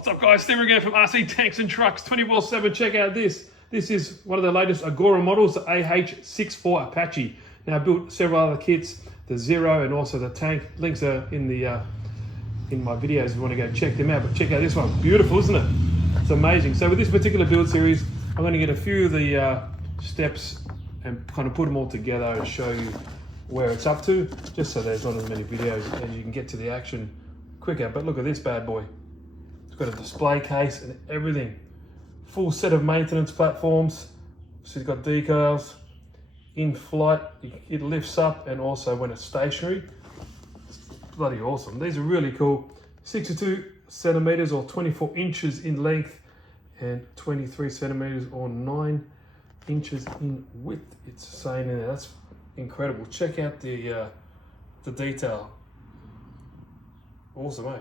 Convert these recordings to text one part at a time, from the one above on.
What's up guys, Steve again from RC Tanks and Trucks 24/7. Check out this. This is one of the latest Agora models, the AH64 Apache. Now I built several other kits, the Zero and also the Tank. Links are in my videos if you want to go check them out, but check out this one. Beautiful, isn't it? It's amazing. So with this particular build series, I'm going to get a few of the steps and kind of put them all together and show you where it's up to, just so there's not as many videos and you can get to the action quicker. But look at this bad boy. It's got a display case and everything. Full set of maintenance platforms. So it's got decals, in flight, it lifts up, and also when it's stationary. It's bloody awesome. These are really cool. 62 centimeters or 24 inches in length and 23 centimeters or 9 inches in width. It's saying in there. That's incredible. Check out the detail. Awesome, eh?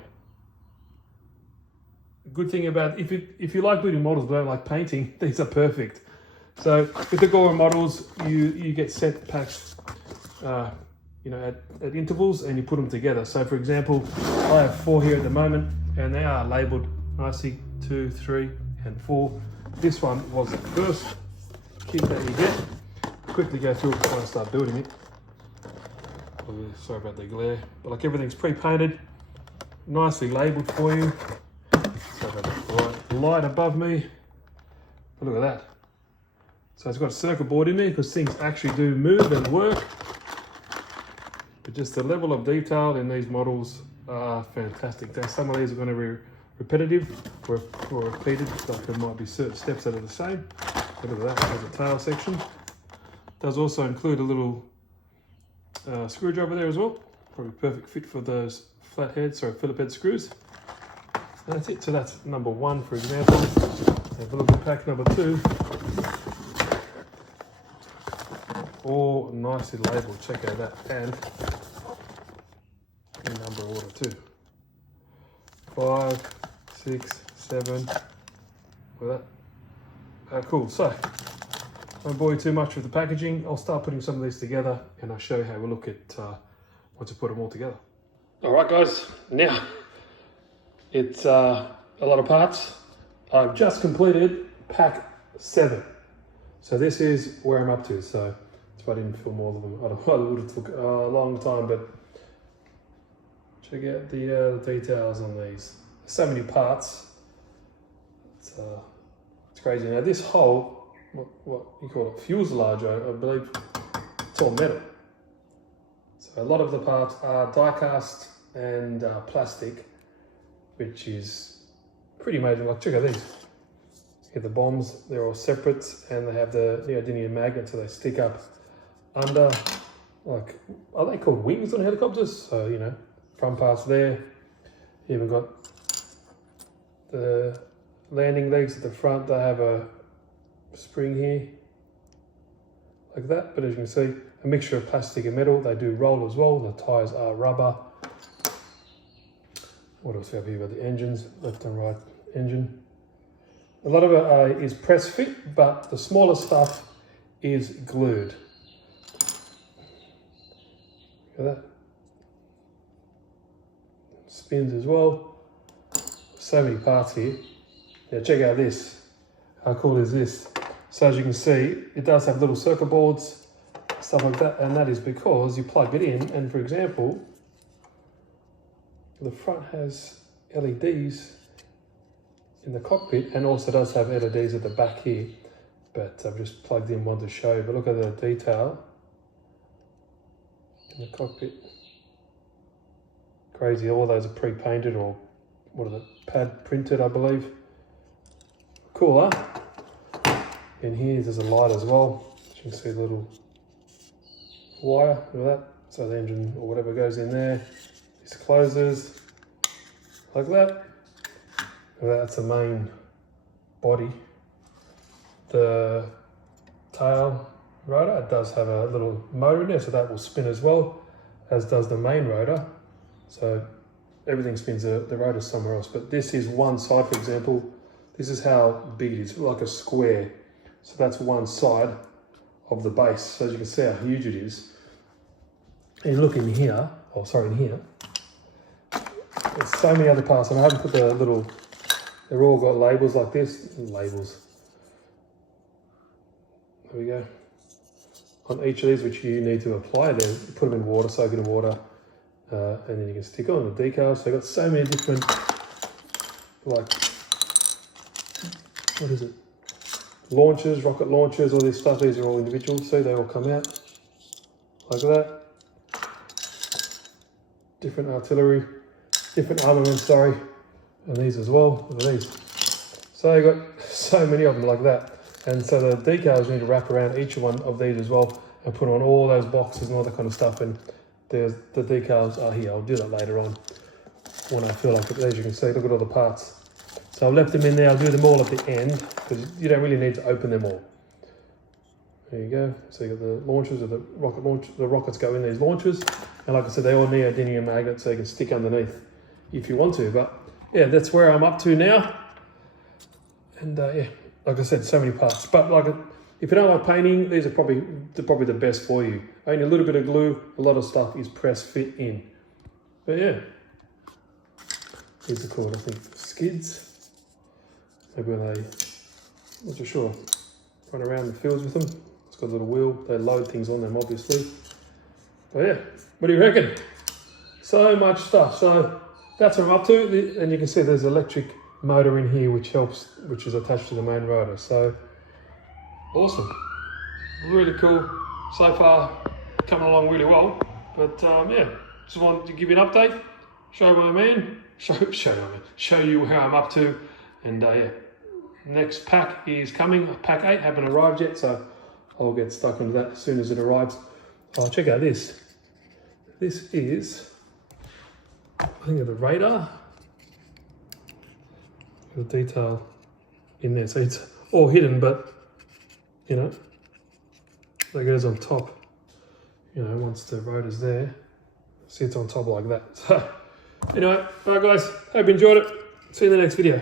Good thing about if you like building models but don't like painting, these are perfect. So with the Agora models, you get set packs, at intervals, and you put them together. So for example, I have 4 here at the moment, and they are labelled nicely 2, 3, and 4. This one was the first kit that you get. Quickly go through it before I start building it. Sorry about the glare, but like everything's pre-painted, nicely labelled for you. Sorry about the bright light above me, but look at that. So it's got a circuit board in there because things actually do move and work. But just the level of detail in these models are fantastic. Now, some of these are going to be repetitive or repeated, like there might be certain steps that are the same. But look at that, there's a tail section. It does also include a little screwdriver there as well. Probably perfect fit for those Philip head screws. And that's it. So that's number 1, for example. Have a look at pack number 2. All nicely labelled. Check out that. And in number order too. 5, 6, 7. Look at that. Cool. So, don't bore you too much with the packaging. I'll start putting some of these together and I'll show you how we look at once we put them all together. Alright guys, now it's a lot of parts. I've just completed pack 7. So this is where I'm up to. So that's why I didn't film all of them. I don't know, it would have took a long time, but check out the details on these. So many parts. It's crazy. Now this whole, what you call it, fuselage, I believe, it's all metal. So a lot of the parts are die cast and plastic, which is pretty amazing. Like check out these. Get the bombs, they're all separate, and they have the neodymium magnet, so they stick up under, like, are they called wings on helicopters? So, front parts there. You even got the landing legs at the front. They have a spring here, like that. But as you can see, a mixture of plastic and metal. They do roll as well. The tires are rubber. What else we have here? Got the engines, left and right engine. A lot of it is press fit, but the smaller stuff is glued. Look at that. Spins as well. So many parts here. Now check out this. How cool is this? So as you can see, it does have little circuit boards, stuff like that, and that is because you plug it in, and for example, the front has LEDs in the cockpit, and also does have LEDs at the back here, but I've just plugged in one to show you. But look at the detail in the cockpit. Crazy. All those are pre-painted, or what are they, pad printed, I believe. Cool, huh? In here there's a light as well. As you can see, the little wire, look at that. So the engine or whatever goes in there. This closes like that. That's the main body. The tail rotor, it does have a little motor in there, so that will spin as well, as does the main rotor. So everything spins, the rotor somewhere else. But this is one side, for example. This is how big it is, like a square. So that's one side of the base. So as you can see how huge it is. And look in here, in here, there's so many other parts, and I haven't put the little They're all got labels like this. Labels. There we go. On each of these, which you need to apply, then put them in water, soak it in water, and then you can stick on the decals. So they've got so many different, like, what is it? Launchers, rocket launchers, all this stuff. These are all individual, see they all come out like that. Different artillery, different armaments, sorry, and these as well. Look at these. So you've got so many of them like that. And so the decals you need to wrap around each one of these as well and put on all those boxes and all that kind of stuff. And there's the decals are here. I'll do that later on when I feel like it. As you can see, look at all the parts. So I've left them in there. I'll do them all at the end because you don't really need to open them all. There you go. So you got the launchers of the rocket launch. The rockets go in these launchers, and like I said, they're all neodymium magnets, so you can stick underneath if you want to. But yeah, that's where I'm up to now. And yeah, like I said, so many parts. But like, if you don't like painting, these are probably the best for you. Only a little bit of glue, a lot of stuff is press fit in. But yeah, these are called, I think, skids. Maybe when they, not too sure, run around the fields with them. It's got a little wheel. They load things on them, obviously. But yeah, what do you reckon? So much stuff. So that's what I'm up to. And you can see there's an electric motor in here which helps, which is attached to the main rotor. So awesome. Really cool. So far, coming along really well. But yeah, just wanted to give you an update, show my man, show you how I'm up to. And yeah, next pack is coming. Pack 8 haven't arrived yet, so I'll get stuck into that as soon as it arrives. Oh, check out this. This is, I think, of the radar. The detail in there, so it's all hidden, but you know, that goes on top. You know, once the rotor's there, sits on top like that. So anyway, all right, guys. Hope you enjoyed it. See you in the next video.